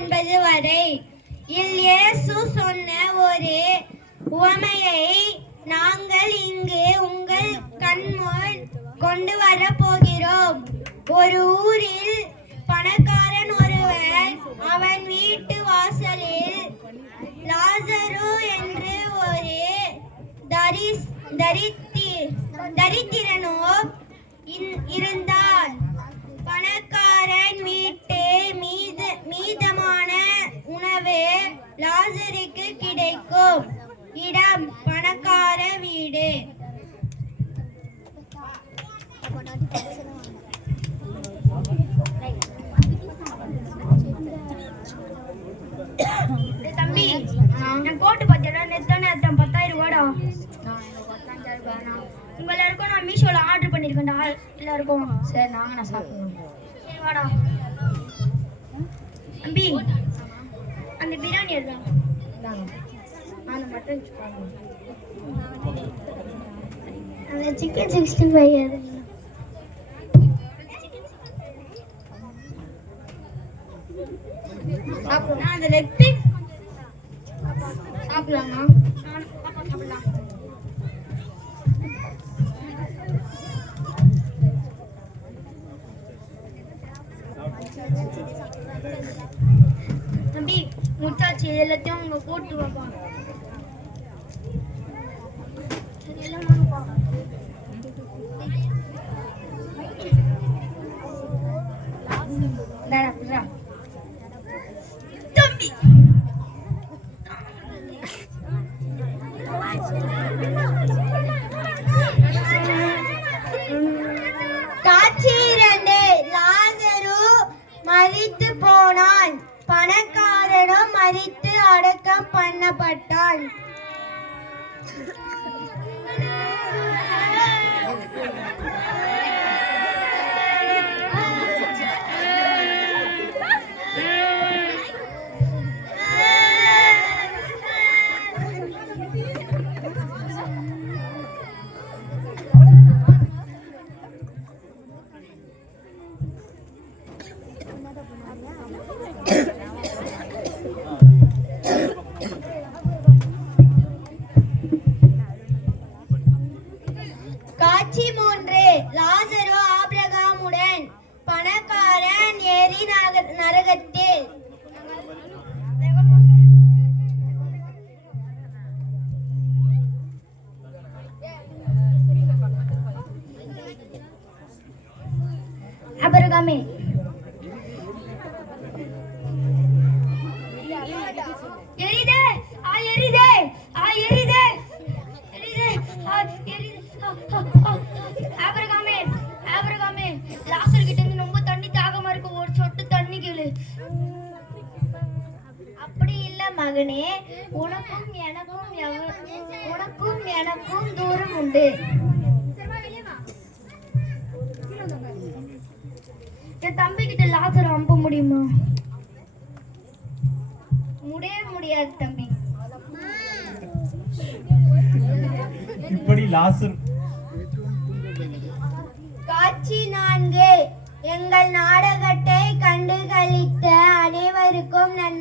9 வரை இயேசு சொன்ன ஒரு உவமையை நாங்கள் இங்கு உங்கள் கண்முன் கொண்டு வர போகிறோம். ஒரு ஊரில் பணக்காரன் ஒருவன் அவன் வீட்டு வாசலில் லாசரு என்று ஒரு தரித்திரனோ இருந்தான். பணக்காரன் வீட்டு மீதமான உணவு லாசருக்கு கிடைக்கும் இடம் பணக்கார வீடு. தம்பி, நான் போட்டு பார்த்தேன். நெத்தான 10,000 ரூபாடா. உங்க எல்லாருக்கும் நான் மீஷோல ஆர்டர் பண்ணிருக்கேன்டா. எல்லாருக்கும் சரி, நான் சாப்பிடுறோம். சரி வாடா தம்பி. அந்த பிரியாணி எடுறான். அந்த மட்டன் அந்த சிக்கன் 65 அது. சாப்பிடலாம். அந்த லெக் பீஸ் சாப்பிடலாமா? சாப்பிடலாம். தம்பி முட்டாச்சு, எல்லாத்தையும் உங்க போட்டு வாப்பா. தம்பி காட்சி 2. லாசரு மரித்து போனான். பணக்காரனும் மரித்து அடக்கம் பண்ணப்பட்டான். காட்சி 3. லாசரு ஆபிரகாமுடன், பணக்காரன் எரி நரகத்தில். ஆபிரகாமே, எரிதே எரிதே எரிதே ஆபிரகாமே, ஆபிரகாமே, லாசர் கிட்ட இருந்து ரொம்ப தண்ணி தாகமா இருக்கு. ஒரு சொட்டு தண்ணி கேளு. அப்படி இல்ல மகனே, உனக்கும் எனக்கும் தூரம் உண்டு. என் தம்பி கிட்ட லாசர் அனுப்ப முடியுமா? முடியாது தம்பி. இப்படி லாசர். காட்சி 4. எங்கள் நாடகத்தை கண்டு களித்த அனைவருக்கும் நன்றி.